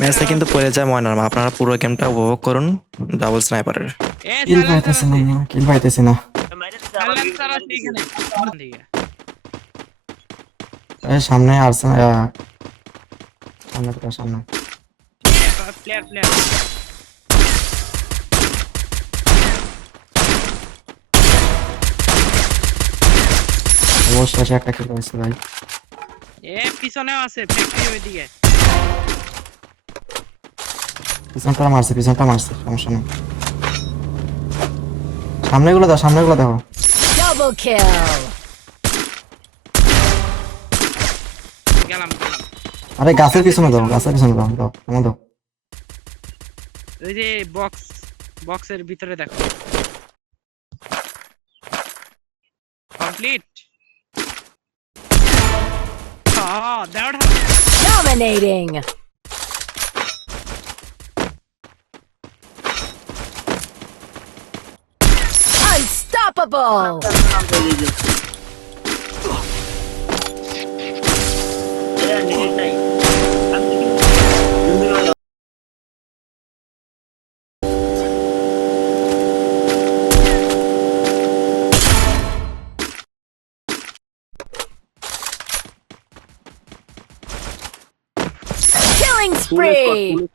ম্যাচে কিন্তু পড়ে যায় ময়নার মা। আপনারা পুরো গেমটা উপভোগ করুন ডাবল স্নাইপারের। কিল পাইতেছি না, কিল পাইতেছি না। এই সামনে আসছে, সামনে তো সামনে। অবশ্যই একটা কিল পাইছে ভাই। পিছনেও আছে ফ্যাক্টরি ওইদিকে। পিছনটা মারছে, পিছনটা মারছে, সমস্যা নেই। সামনেগুলো দাও, সামনেগুলো দেখো। Double kill. গেলাম আরে গাছের পিছনে দাও, গাছের পিছনে দাও, দাও তোমার দাও। ওই যে বক্সের ভিতরে দেখো। কমপ্লিট। দাও। Dominating. Unstoppable. Killing spree.